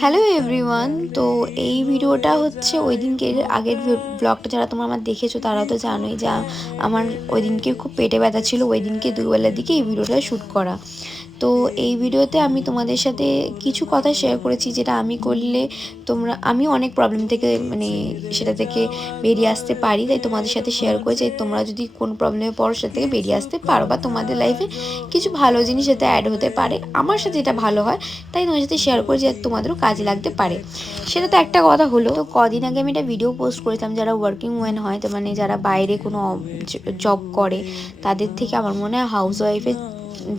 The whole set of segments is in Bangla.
Hello everyone. তো এই ভিডিওটা হচ্ছে ওই দিনকে আগের ব্লগটা যারা তোমরা আমার দেখেছো তারা তো জানোই যে আমার ওই দিনকে খুব পেটে ব্যথা ছিল, ওই দিনকে দুপুরবেলার দিকে এই ভিডিওটা শ্যুট করা। তো এই ভিডিওতে আমি তোমাদের সাথে কিছু কথা শেয়ার করেছি যেটা আমি করলে আমি অনেক প্রবলেম থেকে সেটা থেকে বেরিয়ে আসতে পারি, তাই তোমাদের সাথে শেয়ার করেছি। তোমরা যদি কোন প্রবলেমে পড়ো সেটা থেকে বেরিয়ে আসতে পারো বা তোমাদের লাইফে কিছু ভালো জিনিস যাতে অ্যাড হতে পারে, আমার সাথে এটা ভালো হয় তাই তোমার সাথে শেয়ার করে যে তোমাদেরও কাজে লাগতে পারে। সেটা তো একটা কথা হলো। তো কদিন আগে আমি একটা ভিডিও পোস্ট করেছিলাম যারা ওয়ার্কিং ওম্যান হয়, তো যারা বাইরে কোনো জব করে তাদের থেকে আমার মনে হয় হাউস ওয়াইফের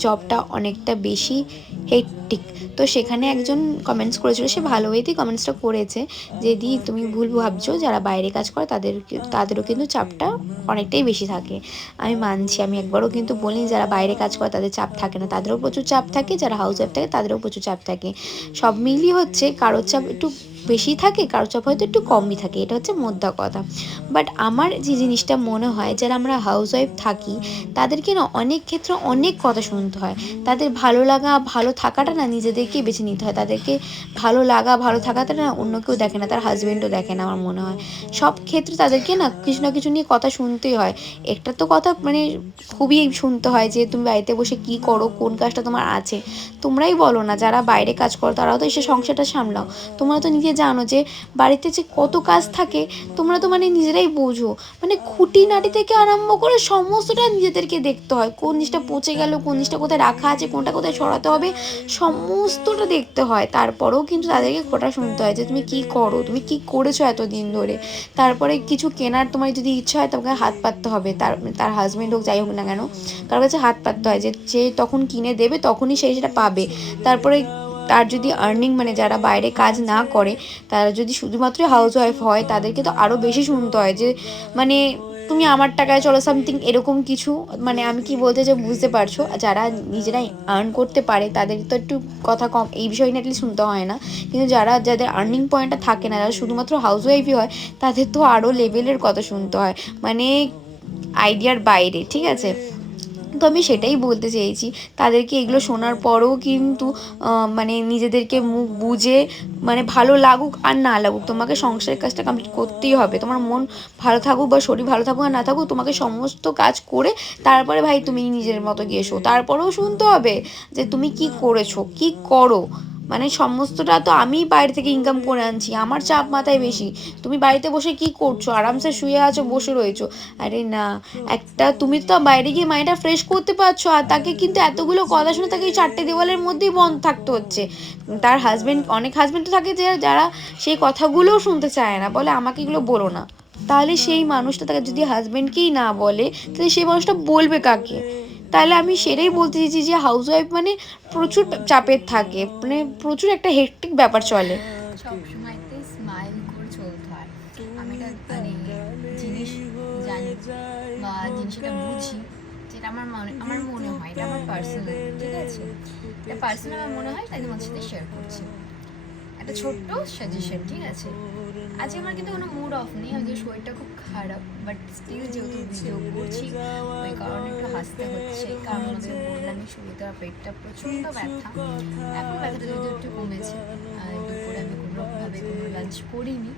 জবটা অনেকটা বেশি হেক্টিক। তো সেখানে একজন কমেন্টস করেছিল, সে ভালো ওয়েতেই কমেন্টসটা করেছে যে দি তুমি ভুল ভাবছো, যারা বাইরে কাজ করে তাদেরও কিন্তু চাপটা অনেকটাই বেশি থাকে। আমি মানছি, আমি একবারও কিন্তু বলিনি যারা বাইরে কাজ করে তাদের চাপ থাকে না, তাদেরও প্রচুর চাপ থাকে, যারা হাউস ওয়াইফ থাকে তাদেরও প্রচুর চাপ থাকে। সব মিলিয়ে হচ্ছে কারোর চাপ একটু বেশি থাকে, কারোর চাপ হয়তো একটু কমই থাকে, এটা হচ্ছে মোদ্দা কথা। বাট আমার যে জিনিসটা মনে হয় যারা আমরা হাউস ওয়াইফ থাকি তাদেরকে না অনেক ক্ষেত্রে অনেক কথা শুনতে হয়। তাদের ভালো লাগা ভালো থাকাটা না নিজেদেরকেই বেছে নিতে হয়। তাদেরকে ভালো লাগা ভালো থাকাটা না অন্য কেউ দেখে না, তার হাজব্যান্ডও দেখে না। আমার মনে হয় সব ক্ষেত্রে তাদেরকে না কিছু নিয়ে কথা শুনতেই হয়। একটা তো কথা খুবই শুনতে হয় যে তুমি বাড়িতে বসে কি করো, কোন কাজটা তোমার আছে। তোমরাই বলো না, যারা বাইরে কাজ করো তারাও তো এসে সংসারটা সামলাও, তোমরা তো নিজে জানো যে বাড়িতে যে কত কাজ থাকে। তোমরা তো নিজেরাই বোঝো, খুঁটিনাটি থেকে আরম্ভ করে সমস্তটা নিজেদেরকে দেখতে হয়। কোন জিনিসটা পচে গেল, কোন জিনিসটা কোথায় রাখা আছে, কোনটা কোথায় সরাতে হবে, সমস্তটা দেখতে হয়। তারপরেও কিন্তু তাদেরকে কথা শুনতে হয় যে তুমি কি করো, তুমি কি করেছো এতদিন ধরে। তারপরে কিছু কেনার তোমার যদি ইচ্ছা হয় তোমাকে হাত পাততে হবে, তার হাজব্যান্ড হোক যাই হোক না কেন, তার কাছে হাত পাততে হয় যে সে তখন কিনে দেবে, তখনই সে সেটা পাবে। তারপরে তার যদি আর্নিং যারা বাইরে কাজ না করে তারা যদি শুধুমাত্র হাউস ওয়াইফ হয় তাদেরকে তো আরও বেশি শুনতে হয় যে মানে তুমি আমার টাকায় চলো সামথিং এরকম কিছু। আমি কি বলতে চাই বুঝতে পারছো। যারা নিজেরাই আর্ন করতে পারে তাদের তো একটু কথা কম এই বিষয় নিয়ে অ্যাটলিস্ট শুনতে হয় না, কিন্তু যাদের আর্নিং পয়েন্টটা থাকে না, যারা শুধুমাত্র হাউস ওয়াইফই হয় তাদের তো আরও লেভেলের কথা শুনতে হয়, আইডিয়ার বাইরে। ঠিক আছে, তো আমি সেটাই বলতে চেয়েছি। তাদেরকে এগুলো শোনার পরেও কিন্তু নিজেদেরকে মুখ বুঝে ভালো লাগুক আর না লাগুক তোমাকে সংসারের কাজটা কমপ্লিট করতেই হবে। তোমার মন ভালো থাকুক বা শরীর ভালো থাকুক আর না থাকুক, তোমাকে সমস্ত কাজ করে তারপরে ভাই তুমি নিজের মতো গিয়ে শো। তারপরেও শুনতে হবে যে তুমি কি করেছো কি করো। সমস্তটা তো আমি বাইরে থেকে ইনকাম করে আনছি, আমার চাপ মাথায় বেশি। তুমি বাড়িতে বসে কি করছো, আরামসে শুয়ে আছো বসে রয়েছো। আরে না, একটা তুমি তো বাইরে গিয়ে মাইন্ডটা ফ্রেশ করতে পারছো, আর তাকে কিন্তু এতগুলো কথা শুনে তাকে চারটে দেওয়ালের মধ্যেই বন্ধ থাকতে হচ্ছে। তার হাজবেন্ড, অনেক হাজবেন্ড তো থাকে যে যারা সেই কথাগুলোও শুনতে চায় না, বলে আমাকে এগুলো বলো না। তাহলে সেই মানুষটা তাকে যদি হাজবেন্ডকেই না বলে তাহলে সেই মানুষটা বলবে কাকে? তাহলে আমি সেটাই বলতে চাইছি যে হাউস ওয়াইফ প্রচুর চাপের থাকে, প্রচুর একটা হেক্টিক ব্যাপার চলে। সবসময়তে স্মাইল করে চলতে হয়। আমি একটা জিনিস জানি বা জিনিসটা বুঝি, যেটা আমার মনে হয়, এটা আমার পার্সোনাল, ঠিক আছে, এটা পার্সোনাল আমার মনে হয়, তাই তোমার সাথে শেয়ার করছি একটা ছোট্ট সাজেশন। ঠিক আছে, আজকে আমার কিন্তু কোনো মুড অফ নেই, আজকে শরীরটা খুব খারাপ, বাট স্টিল যেহেতু ভিডিও করছি ওই কারণে একটু হাসতে হচ্ছে। কারণ আমাদের বললামই শরীরটা পেটটা প্রচণ্ড ব্যথা, এখন ব্যথাটা যদি একটু কমেছে। দুপুরে আমি কোনোরকমভাবে কোনো লাঞ্চ করিনি,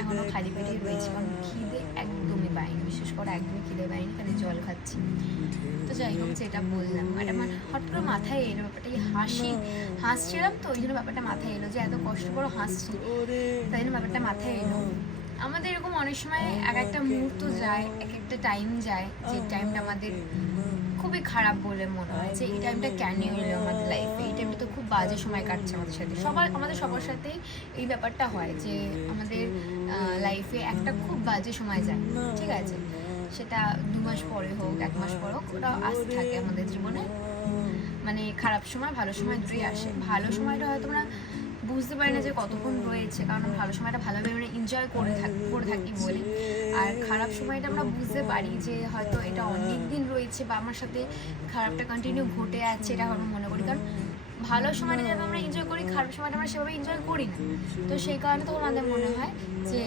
এখনও খালি পেটেই রয়েছে, কারণ খিদে একদমই পাইনি, বিশেষ করে একদমই খিদে পাইনি, কারণ জল খাচ্ছি। তো যাই হোক, যেটা বললাম, এটা হঠাৎ করে মাথায় এলো ব্যাপারটা, হাসছিলাম তো ওই জন্য ব্যাপারটা মাথায় এলো যে এত কষ্ট করে হাসছি, তাই জন্য ব্যাপারটা মাথায় এলো। আমাদের এরকম অনেক সময় এক একটা মুহূর্ত যায়, এক একটা টাইম যায়, যে টাইমটা আমাদের খুবই খারাপ বলে মনে হয়, যে এই টাইমটা কেন এলো আমাদের লাইফে, এই টাইমটা তো খুব বাজে সময় কাটছে আমাদের সাথে। আমাদের সবার সাথেই এই ব্যাপারটা হয় যে আমাদের লাইফে একটা খুব বাজে সময় যায়, ঠিক আছে, সেটা 2 মাস পরে হোক 1 মাস পরে হোক, ওটা আসতে থাকে আমাদের জীবনে। খারাপ সময় ভালো সময় দুটোই আসে। ভালো সময়টা হয়তো আমরা বুঝতে পারি না যে কতক্ষণ রয়েছে, কারণ ভালো সময়টা ভালোভাবে আমরা এনজয় করে থাকি বলি। আর খারাপ সময়টা আমরা বুঝতে পারি যে হয়তো এটা অনেক দিন রয়েছে, বা আমার সাথে খারাপটা কন্টিনিউ ঘটে আছে, এটা আমরা মনে করি। কারণ ভালো সময়টা যেভাবে আমরা এনজয় করি, খারাপ সময়টা আমরা সেভাবে এনজয় করি না। তো সেই কারণে তো আমাদের মনে হয় যে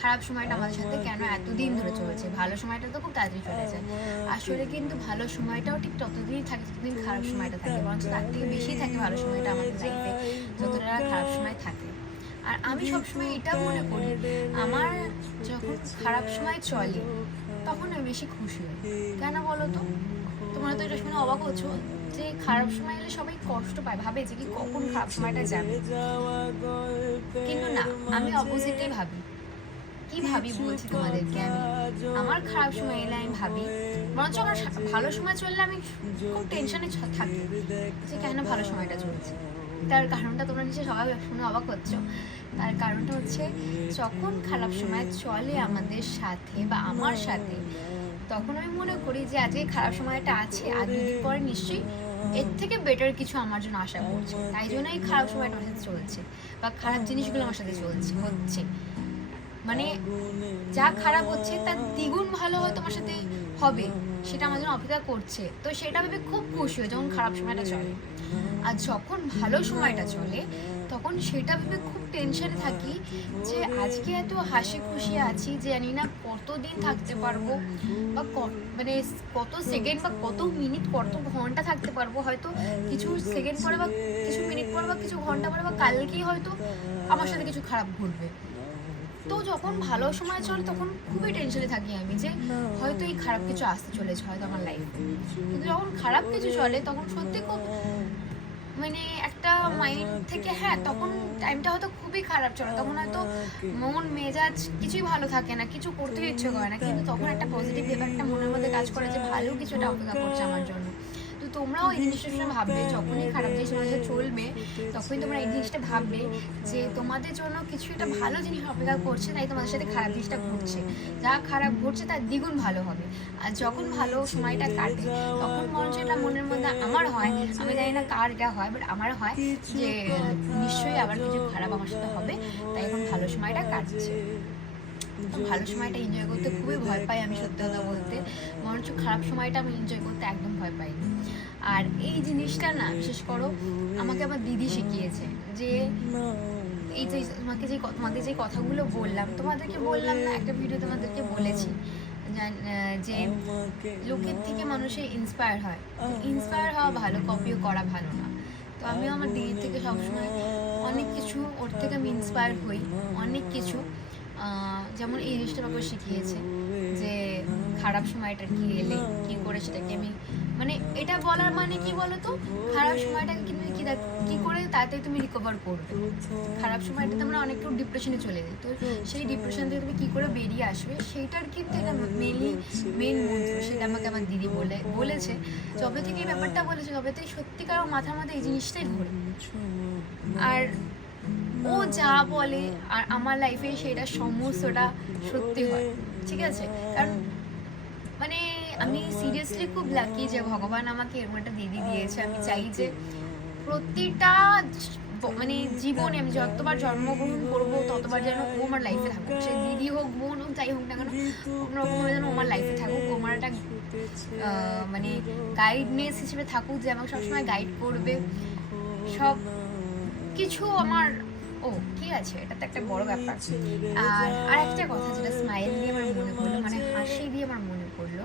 খারাপ সময়টা আমাদের সাথে কেন এতদিন ধরে চলছে, ভালো সময়টা তো খুব তাড়াতাড়ি চলে যায়। আসলে কিন্তু ভালো সময়টাও ঠিক ততদিনই থাকে যতদিন খারাপ সময়টা থাকে, বরঞ্চ তার থেকে বেশি থাকে ভালো সময়টা আমাদের লাইফে যতটা খারাপ সময় থাকে। আর আমি সবসময় এটা মনে করি, আমার যখন খারাপ সময় চলে তখন আমি বেশি খুশি হই। কেন বলো তো? তোমরা তো এটা শুনে অবাক হচ্ছ যে খারাপ সময় এলে সবাই কষ্ট পায়, ভাবে যে কি কখন খারাপ সময়টা যাবে। কিন্তু না, আমি অপোজিটই ভাবি। কি ভাবি বলছি তোমাদেরকে আমি, আমার খারাপ সময় এলে আমি ভাবি, বরঞ্চ আমার ভালো সময় চললে আমি খুব টেনশনে থাকি যে কেন ভালো সময়টা চলছে। তার কারণটা তোমরা নিশ্চয়ই সবাই শুনে অবাক হচ্ছ। তার কারণটা হচ্ছে, যখন খারাপ সময় চলে আমাদের সাথে বা আমার সাথে, তখন আমি মনে করি যে আজকে খারাপ সময়টা আছে, আর দুদিন পরে নিশ্চয়ই এর থেকে বেটার কিছু আমার জন্য আশা করছে, তাই জন্য এই খারাপ সময়টা আমার সাথে চলছে বা খারাপ জিনিসগুলো আমার সাথে হচ্ছে। মানে যা খারাপ হচ্ছে তার দ্বিগুণ ভালো হয়তো আমার সাথে হবে, সেটা আমার জন্য অপেক্ষা করছে। তো সেটা ভেবে খুব খুশি হয় যখন খারাপ সময়টা চলে। আর যখন ভালো সময়টা চলে তখন সেটা ভেবে খুব টেনশনে থাকি যে আজকে এত হাসি খুশি আছি যে জানি না কতদিন থাকতে পারবো, বা মানে কত সেকেন্ড বা কত মিনিট কত ঘন্টা থাকতে পারবো। হয়তো কিছু সেকেন্ড পরে বা কিছু মিনিট পরে বা কিছু ঘন্টা পরে বা কালকেই হয়তো আমার সাথে কিছু খারাপ ঘটবে। তো যখন ভালো সময় চলে তখন খুবই টেনশনে থাকি আমি যে হয়তো এই খারাপ কিছু আসতে চলেছে হয়তো আমার লাইফে। কিন্তু যখন খারাপ কিছু চলে তখন সত্যি খুব মানে একটা মাইন্ড থেকে, হ্যাঁ তখন টাইমটা হয়তো খুবই খারাপ চলে, তখন হয়তো মন মেজাজ কিছুই ভালো থাকে না, কিছু করতে ইচ্ছে করে না, কিন্তু তখন একটা পজিটিভ ব্যাপারটা মনের মধ্যে কাজ করে যে ভালো কিছু একটা অপেক্ষা করছে আমার জন্য। তো তোমরাও এই জিনিসটা ভাববে, যখনই খারাপ জিনিস আমাদের চলবে তখনই তোমরা এই জিনিসটা ভাববে যে তোমাদের জন্য কিছু একটা ভালো জিনিস অপেক্ষা করছে, তাই তোমাদের সাথে খারাপ জিনিসটা ঘটছে। যা খারাপ ঘটছে তার দ্বিগুণ ভালো হবে। আর যখন ভালো সময়টা কাটে তখন মঞ্চ এটা মনের মধ্যে আমার হয়, আমি জানি না কার এটা হয়, বাট আমার হয় যে নিশ্চয়ই আবার কিছু খারাপ আমার সাথে হবে, তাই এখন ভালো সময়টা কাটছে। তো ভালো সময়টা এনজয় করতে খুবই ভয় পাই আমি, সত্যি কথা বলতে। বরঞ্চ খারাপ সময়টা আমি এনজয় করতে একদম ভয় পাই। আর এই জিনিসটা না বিশেষ করো আমাকে আমার দিদি শিখিয়েছে, যে এই যে তোমাকে যে কথাগুলো বললাম, তোমাদেরকে বললাম না একটা ভিডিও তোমাদেরকে বলেছি যে লোকের থেকে মানুষের ইন্সপায়ার হয়। ইন্সপায়ার হওয়া ভালো, কপিও করা ভালো না। তো আমিও আমার দিদির থেকে সবসময় অনেক কিছু, ওর থেকে আমি ইন্সপায়ার হই অনেক কিছু। যেমন এই জিনিসটা আমাকে শিখিয়েছে যে খারাপ সময়টা কি এলে কি করে সেটাকে আমি, মানে এটা বলার মানে কি বলতো, খারাপ সময়টাকে কি করে তাড়াতাড়ি তুমি রিকভার করবে। খারাপ সময়টাতে আমরা অনেক কেউ ডিপ্রেশনে চলে যাই, তো সেই ডিপ্রেশন থেকে তুমি কি করে বেরিয়ে আসবে সেইটার কিন্তু এটা মেন মন্ত্র। সেটা আমাকে আমার দিদি বলেছে। যবে থেকে এই ব্যাপারটা বলেছে তবে থেকে সত্যিকার মাথার মধ্যে এই জিনিসটাই ধরে। আর ও যা বলে আর আমার লাইফে সেটা সমস্তটা সত্যি হয়, ঠিক আছে। কারণ মানে আমি সিরিয়াসলি খুব লাকি যে ভগবান আমাকে এরকম একটা দিদি দিয়েছে। আমি চাই যে প্রতিটা মানে জীবনে আমি যতবার জন্মগ্রহণ করবো ততবার যেন ও আমার লাইফে থাকুক, সে দিদি হোক বোন হোক যাই হোক না কেন, কোনোরকমভাবে যেন আমার লাইফে থাকুক। ও আমার একটা মানে গাইডনেস হিসেবে থাকুক, যে আমাকে সবসময় গাইড করবে সব কিছু আমার। ও কি আছে, এটা তো একটা বড় ব্যাপার। আর একটা কথা যেটা স্মাইল দিয়ে আমার মনে পড়লো, মানে হাসি দিয়ে আমার মনে পড়লো,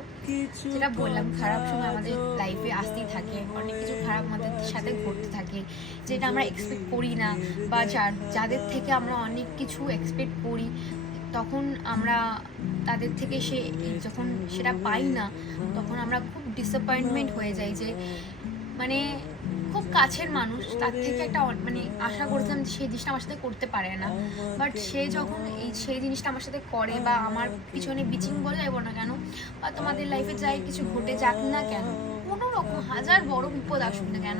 যেটা বললাম খারাপ সময় আমাদের লাইফে আসতেই থাকে, অনেক কিছু খারাপ আমাদের সাথে ঘটতে থাকে যেটা আমরা এক্সপেক্ট করি না, বা যাদের থেকে আমরা অনেক কিছু এক্সপেক্ট করি তখন আমরা তাদের থেকে যখন সেটা পাই না তখন আমরা খুব ডিসঅ্যাপয়েন্টমেন্ট হয়ে যাই, যে মানে খুব কাছের মানুষ তার থেকে একটা মানে আশা করতাম সেই জিনিসটা আমার সাথে করতে পারে না, বাট সে যখন সেই জিনিসটা আমার সাথে করে, বা আমার পিছনে বিচিং বলে যাবো না কেন, বা তোমাদের লাইফে যাই কিছু ঘটে যাক না কেন, কোনো রকম হাজার বড় বিপদ আসুক না কেন,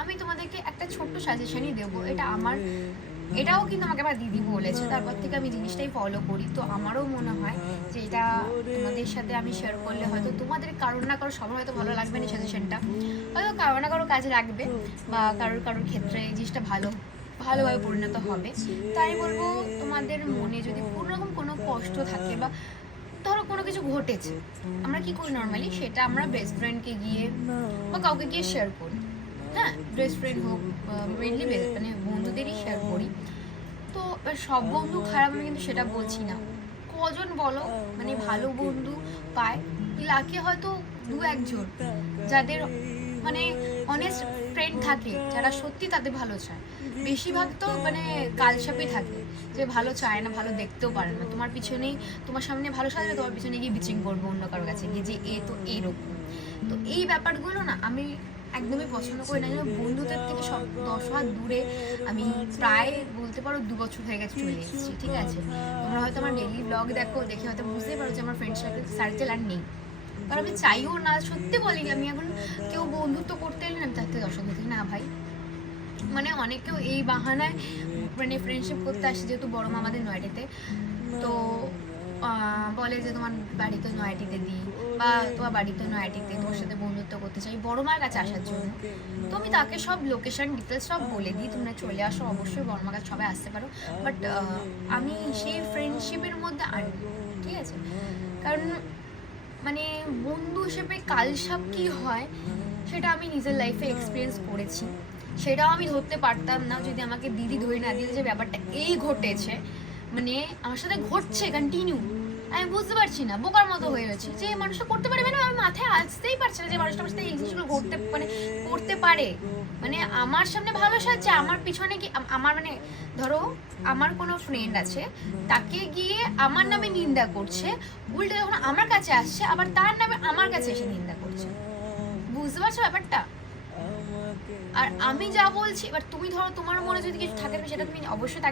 আমি তোমাদেরকে একটা ছোট্ট সাজেশনই দেবো। এটাও কিন্তু আমাকে আবার দিদি বলেছে, তারপর থেকে আমি জিনিসটাই ফলো করি। তো আমারও মনে হয় যে এটা তোমাদের সাথে আমি শেয়ার করলে হয়তো তোমাদের কারোর না কারোর সবার হয়তো ভালো লাগবে না, সাজেশনটা হয়তো কারো না কারো কাজে লাগবে, বা কারোর ক্ষেত্রে এই জিনিসটা ভালোভাবে পরিণত হবে। তাই বলবো, তোমাদের মনে যদি কোনোরকম কোনো কষ্ট থাকে বা ধরো কোনো কিছু ঘটেছে, আমরা কি করি নর্মালি, সেটা আমরা বেস্ট ফ্রেন্ডকে গিয়ে বা কাউকে গিয়ে শেয়ার করি। হ্যাঁ, বেস্ট ফ্রেন্ড হোক, মেনলি মানে বন্ধুদেরই শেয়ার করি। তো সব বন্ধু খারাপ, আমি কিন্তু সেটা বলছি না। কজন বলো মানে ভালো বন্ধু পায়, লাকি হয়তো 2-1 জন যাদের মানে অনেস্ট ফ্রেন্ড থাকে, যারা সত্যি তাদের ভালো চায়। বেশিরভাগ তো মানে কালসাপই থাকে, যে ভালো চায় না, ভালো দেখতেও পারে না, তোমার পিছনেই, তোমার সামনে ভালো সাজবে, তোমার পিছনে গিয়ে বিচিং করবো অন্য কারোর কাছে গিয়ে যে এ তো এইরকম। তো এই ব্যাপারগুলো না আমি একদমই পছন্দ করি না। যেন বন্ধুদের থেকে সব 10 হাত দূরে আমি প্রায় বলতে পারো 2 বছর হয়ে গেছে চলে এসেছি, ঠিক আছে। তোমরা হয়তো আমার ডেইলি ব্লগ দেখো, দেখে হয়তো বুঝতেই পারো যে আমার ফ্রেন্ড সার্কেল আর নেই। কারণ আমি চাইও না, সত্যি বলি, আমি এখন কেউ বন্ধুত্ব করতে এলে আমি তার থেকে দর্শক হতে না ভাই। মানে অনেকেও এই বাহানায় মানে ফ্রেন্ডশিপ করতে আসে, যেহেতু বড় মা আমাদের নয়ডিতে, তো বলে যে তোমার বাড়িতে নয়াটিতে দিই, বা তোমার বাড়িতে নয়াটিতে তোমার সাথে বন্ধুত্ব করতে চাই বড় মার কাছে আসার জন্য। তো আমি তাকে সব লোকেশন ডিটেলস সব বলে দিই, তোমরা চলে আসো, অবশ্যই বড় মার কাছে সবাই আসতে পারো। বাট আমি সেই ফ্রেন্ডশিপের মধ্যে আনি, ঠিক আছে। কারণ মানে বন্ধু হিসেবে কালসাপ কি হয় সেটা আমি নিজের লাইফে এক্সপিরিয়েন্স করেছি। সেটাও আমি ধরতে পারতাম না যদি আমাকে দিদি ধরে না দিলে যে ব্যাপারটা এই ঘটেছে, মানে আমার সাথে ঘটছে কন্টিনিউ, আমি বুঝতে পারছি না, বোকার মতো হয়ে গেছি যে মানুষটা করতে পারে, মানে আমার মাথায় আসতেই পারছে না যে মানুষটা আমার সাথে এই জিনিসগুলো ঘটতে মানে করতে পারে। মানে আমার সামনে ভালো সাজছে, আমার পিছনে কি আমার মানে ধরো আমার কোনো ফ্রেন্ড আছে, তাকে গিয়ে আমার নামে নিন্দা করছে, উল্টে যখন আমার কাছে আসছে আবার তার নামে আমার কাছে এসে নিন্দা করছে। বুঝতে পারছো ব্যাপারটা? আর আমি যা বলছি, এবার তুমি ধরো তোমার মনে যদি কিছু থাকে সেটা তুমি অবশ্যই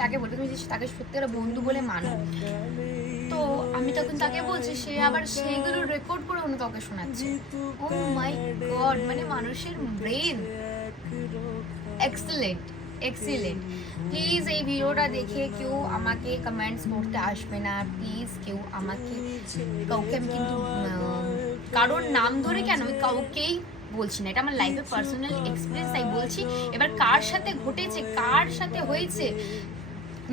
তাকে বলবে, তুমি তাকে সত্যি একটা বন্ধু বলে মানো। তো আমি তখন তাকে বলছি, সে আবার সেইগুলো রেকর্ড করে অন্য কাউকে শোনাচ্ছে। ও মাই গড, মানে মানুষের ব্রেন এক্সেলেন্ট এক্সিলেন্ট। প্লিজ এই ভিডিওটা দেখে কেউ আমাকে কমেন্টস করতে আসবে না, প্লিজ কেউ আমাকে, কাউকে আমি কিন্তু কারোর নাম ধরে কেন আমি কাউকেই বলছি না, এটা আমার লাইফে পার্সোনাল এক্সপিরিয়েন্স, তাই বলছি। এবার কার সাথে ঘটেছে, কার সাথে হয়েছে,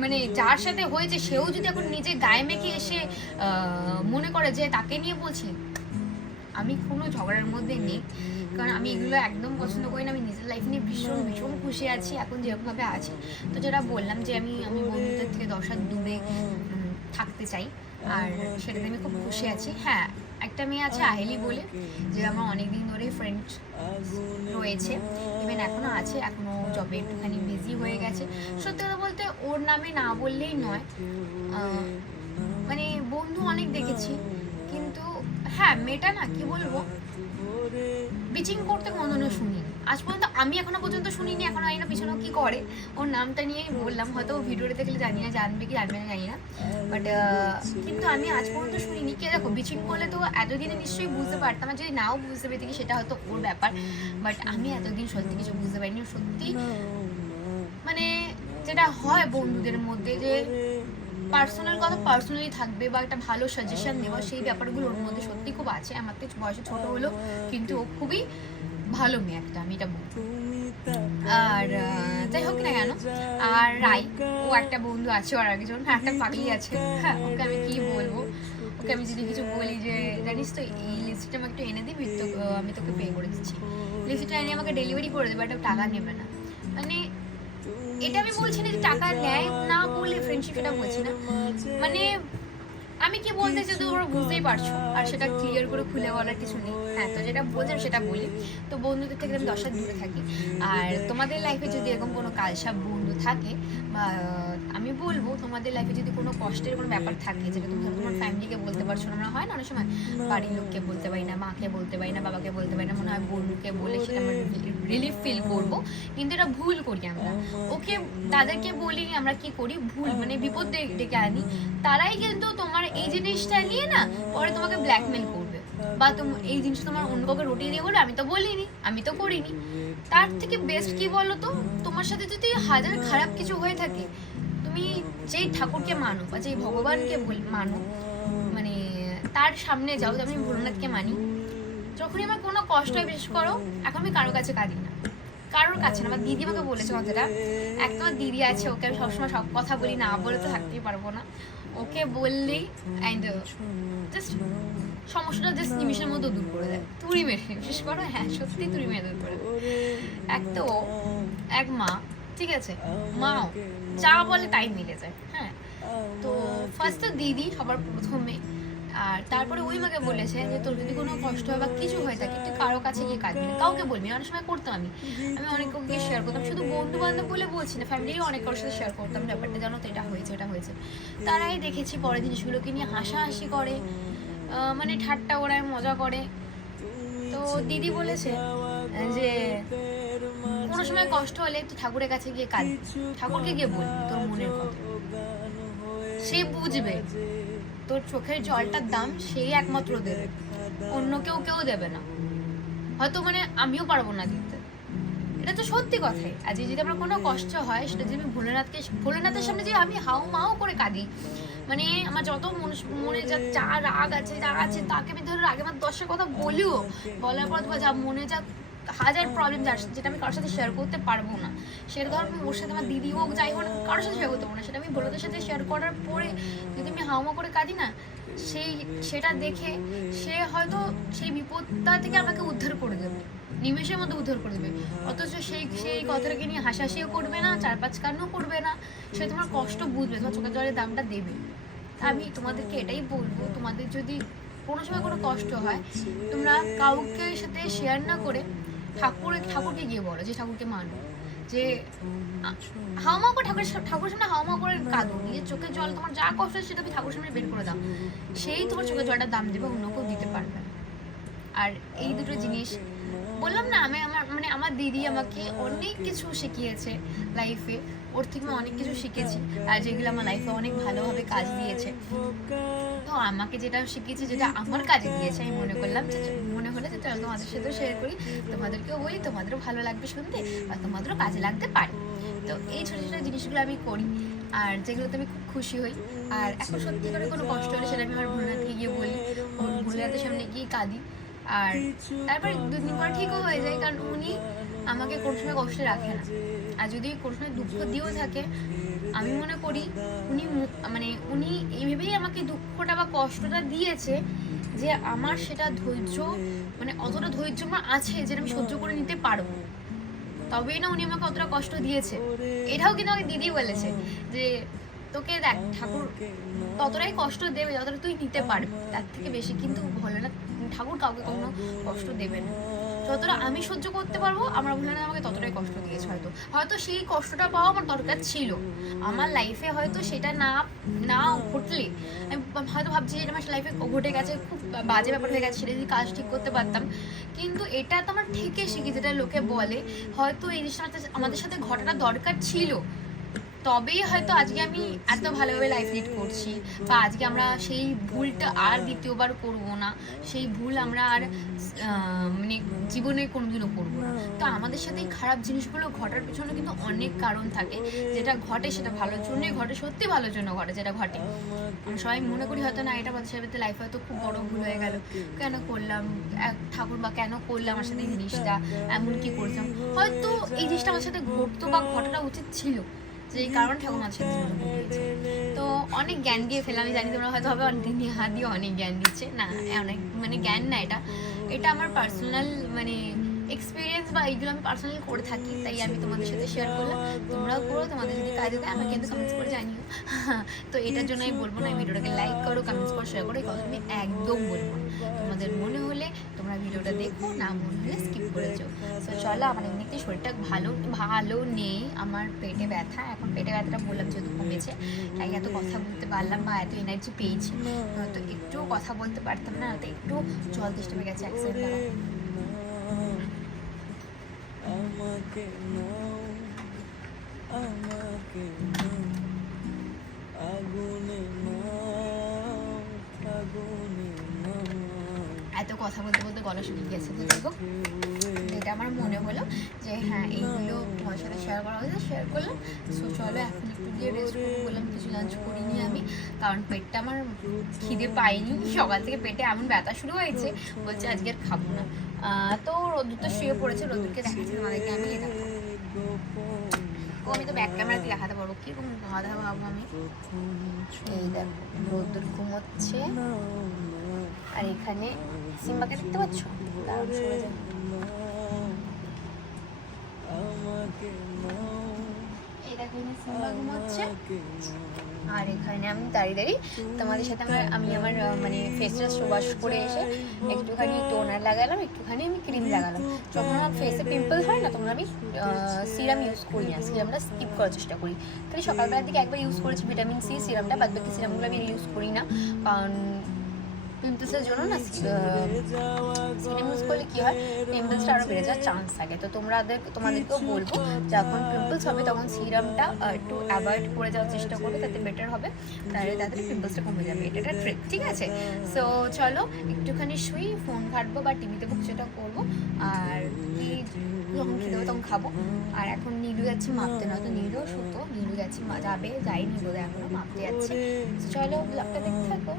মানে যার সাথে হয়েছে সেও যদি এখন নিজে গায়ে মেখে এসে মনে করে যে তাকে নিয়ে বলছি, আমি কোনো ঝগড়ার মধ্যে নেই। কারণ আমি এগুলো একদম পছন্দ করি না, আমি নিজের লাইফ নিয়ে ভীষণ ভীষণ খুশি আছি এখন যেরকমভাবে আছি। তো যেটা বললাম যে আমি বন্ধুদের থেকে 10 হাত দূরে থাকতে চাই, আর সেটাতে আমি খুব খুশি আছি। হ্যাঁ, একটা মেয়ে আছে আহেলি বলে, যে আমার অনেকদিন ধরে ফ্রেন্ড রয়েছে, ইভেন এখনও আছে, এখনও জবে একটুখানি বিজি হয়ে গেছে। সত্যি কথা বলতে ওর নামে না বললেই নয়, মানে বন্ধু অনেক দেখেছি, কিন্তু হ্যাঁ মেয়েটা না কি বলবো, বিচিং করতে কোনোদিনও শুনিনি আজ পর্যন্ত, আমি এখনো পর্যন্ত শুনিনি, এখনো জানি না পিছনেও কি করে। ওর নামটা নিয়েই বললাম, হয়তো ভিডিওটা দেখলে জানি না, জানবে কি জানবে না জানি না, বাট কিন্তু আমি আজ পর্যন্ত শুনিনি। কে দেখো, বিচিং করলে তো এতদিনে নিশ্চয়ই বুঝতে পারতাম, আর যদি নাও বুঝতে পেরেছি সেটা হয়তো ওর ব্যাপার, বাট আমি এতদিন সত্যি কিছু বুঝতে পারিনি। সত্যি মানে যেটা হয় বন্ধুদের মধ্যে, যে পার্সোনাল কথা পার্সোনালি থাকবে, বা একটা ভালো সাজেশন দেওয়া, সেই ব্যাপারগুলো ওর মধ্যে সত্যি খুব আছে। আমার থেকে বয়সে ছোট হলো, কিন্তু ও খুবই ভালো মেয়ে একটা, আমি এটা বলবো। আর যাই হোক না কেন, আর রাই, ও একটা বন্ধু আছে, ওর একজন একটা পাগলি আছে, হ্যাঁ ওকে আমি কি বলবো, ওকে আমি যদি কিছু বলি যে জানিস তো এই লিস্টটা আমাকে একটু এনে দিবি, তো আমি তোকে পে করে দিচ্ছি, লিস্টটা এনে আমাকে ডেলিভারি করে দেবে, একটা টাকা নেবে না। মানে এটা আমি বলছি না যে টাকা নেয় না বলে ফ্রেন্ডশিপ, এটা বলছি না, মানে আমি কি বলতে চাই তো ওরা বুঝতেই পারছো, আর সেটা ক্লিয়ার করে খুলে বলার কিছু নেই। হ্যাঁ, তো যেটা বলছেন সেটা বলি, তো বন্ধুদের থেকে আমি 10 হাত দূরে থাকি। আর তোমাদের লাইফে যদি এরকম কোনো কালসাপ বন্ধু থাকে, বা আমি বলবো তোমাদের লাইফে যদি কোনো কষ্টের কোনো ব্যাপার থাকে, যেটা তুমি তোমার ফ্যামিলিকে বলতে পারছো না, হয় না অনেক সময় বাড়ির লোককে বলতে পারি না, মাকে বলতে পারি না, বাবাকে বলতে পারি না, মনে হয় বন্ধুকে বলে সেটা আমরা রিলিফ ফিল করবো, কিন্তু এটা ভুল করি আমরা। ওকে, তাদেরকে বলি আমরা কি করি, ভুল মানে বিপদ ডেকে আনি, তারাই কিন্তু তোমার এই জিনিসটা নিয়ে না পরে তোমাকে ব্ল্যাকমেল করবে, বা এই জিনিসটা তোমার অন্য কাউকে রটিয়ে দিয়ে বলে আমি তো বলিনি, আমি তো করিনি। তার থেকে বেস্ট কি বলো তো, তোমার সাথে যদি হাজার খারাপ কিছু হয়ে থাকে, তুমি যেই ঠাকুরকে মানো বা যেই ভগবানকে মানো, মানে তার সামনে যাও, আমি ভোলানাথকে মানি, যখনই আমার কোনো কষ্ট হয়, বিশেষ করো এখন আমি কারোর কাছে কাঁদি না, কারোর কাছে না। আমার দিদি আমাকে বলেছে কথাটা, একটা আমার দিদি আছে, ওকে আমি সবসময় সব কথা বলি, না বলে তো থাকতেই পারবো না, ওকে বললেই অ্যান্ড জাস্ট সমস্যাটা জাস্ট নিমিশের মতো দূর করে দেয়, তুড়ি মেরে, বিশেষ করে হ্যাঁ সত্যি তুড়ি মেরে দূর করে দেয়। এক তো এক মা, ঠিক আছে, মাও যা বলে তাই মিলে যায়। হ্যাঁ, তো ফার্স্ট তো দিদি সবার প্রথমে, আর তারপরে ওই আমাকে বলেছে যে তোর যদি কোনো কষ্ট হয় বা কিছু হয়ে থাকে তুই কারো কাছে গিয়ে কাঁদবি না, কাউকে বলবি না। অনেক সময় করতাম আমি অনেক কাউকে শেয়ার করতাম, শুধু বন্ধু বান্ধব বলে বলছি না, ফ্যামিলিও অনেক কারোর সাথে শেয়ার করতাম ব্যাপারটা, জানো তো এটা হয়েছে এটা হয়েছে। তারাই দেখেছি পরে জিনিসগুলোকে নিয়ে হাসাহাসি করে, মানে ঠাট্টা ওড়ায়, মজা করে। তো দিদি বলেছে যে কোনো সময় কষ্ট হলে তুই ঠাকুরের কাছে গিয়ে কাঁদবি, ঠাকুরকে গিয়ে বলবি তোর মনের কথা, সে বুঝবে। তোর চোখের জলটার দাম সেই একমাত্র দেবে, অন্য কেউ দেবে না। হয়তো মানে আমিও পারবো না দিতে, এটা তো সত্যি কথাই। আজ যদি আমার কোনো কষ্ট হয় সেটা যদি আমি ভোলেনাথের সামনে যে আমি হাও মাও করে কাঁদি, মানে আমার যত মনে যা রাগ আছে যা আছে তাকে আমি ধরো আগে আমার 10টা কথা বলিও, বলার পর যা মনে যা হাজার প্রবলেম যেটা আমি কারোর সাথে শেয়ার করতে পারবো না, সেটা ধর আমি ওর সাথে আমার দিদি হোক যাই হোক কারোর সাথে শেয়ার করতে পারবো না, সেটা আমি ভোলাদের সাথে শেয়ার করার পরে যদি আমি হাওমা করে কাঁদি না, সেটা দেখে সে হয়তো সেই বিপদটা থেকে আমাকে উদ্ধার করে দেবে, নিমেষের মধ্যে উদ্ধার করে দেবে। অথচ সেই কথাটাকে নিয়ে হাসাহাসিও করবে না, 4-5 কান্নও করবে না, সে তোমার কষ্ট বুঝবে, তোমার চোখের জলের দামটা দেবে। তা আমি তোমাদেরকে এটাই বলবো, তোমাদের যদি কোনো সময় কোনো কষ্ট হয় তোমরা কাউকে সাথে শেয়ার না করে ঠাকুরকে গিয়ে বলো, যে ঠাকুরকে মানো, যে হাওমা করে ঠাকুরের সামনে হাওমা করে কাঁদো, নিজের চোখের জল তোমার যা কষ্ট হয় সেটা তুমি ঠাকুরের সামনে বের করে দাও, সেই তোমার চোখের জলটার দাম দেবে, অন্য কেউ দিতে পারবে না। আর এই দুটো জিনিস বললাম না, আমার দিদি আমাকে অনেক কিছু শিখিয়েছে লাইফে, ওর থেকে আমি অনেক কিছু শিখেছি, আর যেগুলো আমার লাইফে অনেক ভালোভাবে কাজ দিয়েছে। তো আমাকে যেটা শিখিয়েছে, যেটা আমার কাজে দিয়েছে, আমি মনে হলে যে চলো তোমাদের সাথেও শেয়ার করি, তোমাদেরকেও বলি, তোমাদেরও ভালো লাগবে শুনতে, বা তোমাদেরও কাজে লাগতে পারে। তো এই ছোটো ছোটো জিনিসগুলো আমি করি, আর যেগুলোতে আমি খুব খুশি হই। আর এখন সত্যি করে কোনো কষ্ট হলে সেটা আমি আমার ভোলানাথকে গিয়ে বলি, ওর ভোলানাথের সামনে গিয়ে কাঁদি। আর তারপরে 2-3 পর ঠিকও হয়ে যায়, কারণ উনি আমাকে কোনো সময় কষ্টে রাখে না। আর যদি কোনো সময় দুঃখ দিয়েও থাকে, আমি মনে করি উনি এইভাবেই আমাকে দুঃখটা বা কষ্টটা দিয়েছে যে আমার সেটা ধৈর্য, মানে অতটা ধৈর্য আমার আছে যে আমি সহ্য করে নিতে পারবো, তবেই না উনি আমাকে অতটা কষ্ট দিয়েছে। এটাও কিন্তু আমাকে দিদি বলেছে যে তোকে দেখ ঠাকুর ততটাই কষ্ট দেবে যতটা তুই নিতে পারবি, তার থেকে বেশি কিন্তু ভোলেনাথ ঠাকুর কাউকে কোনো কষ্ট দেবে না। যতটা আমি সহ্য করতে পারবো, আমার ভোলেনাথ আমাকে ততটাই কষ্ট দিয়েছে। হয়তো সেই কষ্টটা পাওয়া আমার দরকার ছিল আমার লাইফে, হয়তো সেটা না ঘটলে আমি হয়তো ভাবছি যে আমার লাইফে ঘটে গেছে, খুব বাজে ব্যাপার হয়ে গেছে, সেটা যদি কাজ ঠিক করতে পারতাম। কিন্তু এটা তো আমার থেকে শিখি, যেটা লোকে বলে হয়তো এই জিনিসটা আমাদের সাথে ঘটাটা দরকার ছিল, তবেই হয়তো আজকে আমি এত ভালোভাবে লাইফ লিড করছি, বা আজকে আমরা সেই ভুলটা আর দ্বিতীয়বার করব না, সেই ভুল আমরা আর মানে জীবনে কোনোদিনও করবো না। তো আমাদের সাথে এই খারাপ জিনিসগুলো ঘটার পেছনে কিন্তু অনেক কারণ থাকে, যেটা ঘটে সেটা ভালোর জন্যই ঘটে, সত্যি ভালোর জন্য ঘটে যেটা ঘটে। আমরা সবাই মনে করি হয়তো না, এটা আমাদের সাথে লাইফে হয়তো খুব বড় ভুল হয়ে গেল, কেন করলাম ঠাকুর, বা কেন করলাম আমার সাথে এই জিনিসটা, এমন কি করতাম, হয়তো এই জিনিসটা আমার সাথে ঘটতো বা ঘটাটা উচিত ছিল, যেই কারণে ঠাকুর মাঝে তো অনেক জ্ঞান দিয়ে ফেলে। আমি জানি তোমরা হয়তো হবে দিদি হাত দিয়ে অনেক জ্ঞান দিচ্ছে, না অনেক মানে জ্ঞান না, এটা আমার পার্সোনাল মানে এক্সপিরিয়েন্স, বা এইগুলো আমি পার্সোনালি করে থাকি, তাই আমি তোমাদের সাথে শেয়ার করলাম। তোমরাও করো, তোমাদের যদি কাজে দেয় আমাকে কিন্তু কমেন্টস করে জানিও। তো এটার জন্য আমি বলবো না ভিডিওটাকে লাইক করো, কমেন্টস করো, শেয়ার করো, এই কথা আমি একদম বলবো না। তোমাদের মনে হলে তোমরা ভিডিওটা দেখো, না মনে হলে স্কিপ করে যাও। তো চলো, আমার এমনিতে শরীরটা ভালো নেই, আমার পেটে ব্যথা, এখন পেটে ব্যথাটা বললাম যেহেতু কমেছে তাই এত কথা বলতে পারলাম, বা এত এনার্জি পেয়েছি, তো একটু কথা বলতে পারতাম না, তো একটু জল তেষ্টা পেয়ে গেছে, এত কথা বলতে বলতে গলা শুকিয়ে গেছে। তো দেখো, এটা আমার মনে হলো যে হ্যাঁ এইগুলো তোমার সাথে শেয়ার করা হয়েছে, শেয়ার করলাম। সো চলো এখন একটু গিয়ে রেস্ট করবো, বললাম কিছু লাঞ্চ করিনি আমি, কারণ পেটটা আমার খিদে পাইনি, সকাল থেকে পেটে এমন ব্যথা শুরু হয়েছে, বলছে আজকে আর খাবো না। তো রোদ্দুর তো শুয়ে পড়েছে, রোদ্দুরকে দেখাচ্ছি তোমাদেরকে আমি, আমি তো ব্যাক ক্যামেরাতে দেখাতে পারবো কিরকম গাধা ভাবো আমি। এই দেখো রোদ্দুর ঘুমোচ্ছে, আর এখানে সিম্বাকে দেখতে পাচ্ছ, এখানে সিম্বা ঘুমাচ্ছে, আর এখানে আমি দাঁড়িয়ে তোমাদের সাথে আমি আমার মানে ফেসটা ওয়াশ করে এসে একটুখানি টোনার লাগালাম, একটুখানি আমি ক্রিম লাগালাম। যখন আমার ফেসে পিম্পল হয় না তখন আমি সিরাম ইউজ করি না, সিরামটা স্কিপ করার চেষ্টা করি। খালি সকালবেলার দিকে একবার ইউজ করেছি ভিটামিন সি সিরামটা, বাদ বাকি সিরামগুলো আমি ইউজ করি না, কারণ পিম্পলসের জন্য না সিরাম ইউজ করলে কী হয়, পিম্পলসটা আরও বেড়ে যাওয়ার চান্স থাকে। তো তোমাদেরকেও বলবো যখন পিম্পলস হবে তখন সিরামটা একটু অ্যাভয়েড করে যাওয়ার চেষ্টা করবে, তাতে বেটার হবে, তাহলে তাড়াতাড়ি পিম্পলসটা কমে যাবে। এটা একটা ট্রিক, ঠিক আছে? সো চলো একটুখানি শুই, ফোন ঘাটবো বা টিভি দেখবো, কিছুটা করবো, আর কি যখন খেতে হবে তখন খাবো। আর এখন নীলু যাচ্ছে মাপতে, নয়তো নীলুও শুতো, নীলু যাচ্ছে যাবে, যায়নি বোধহয় এখনো, মাপতে যাচ্ছে। চলো ব্লগটা দেখতে থাকো।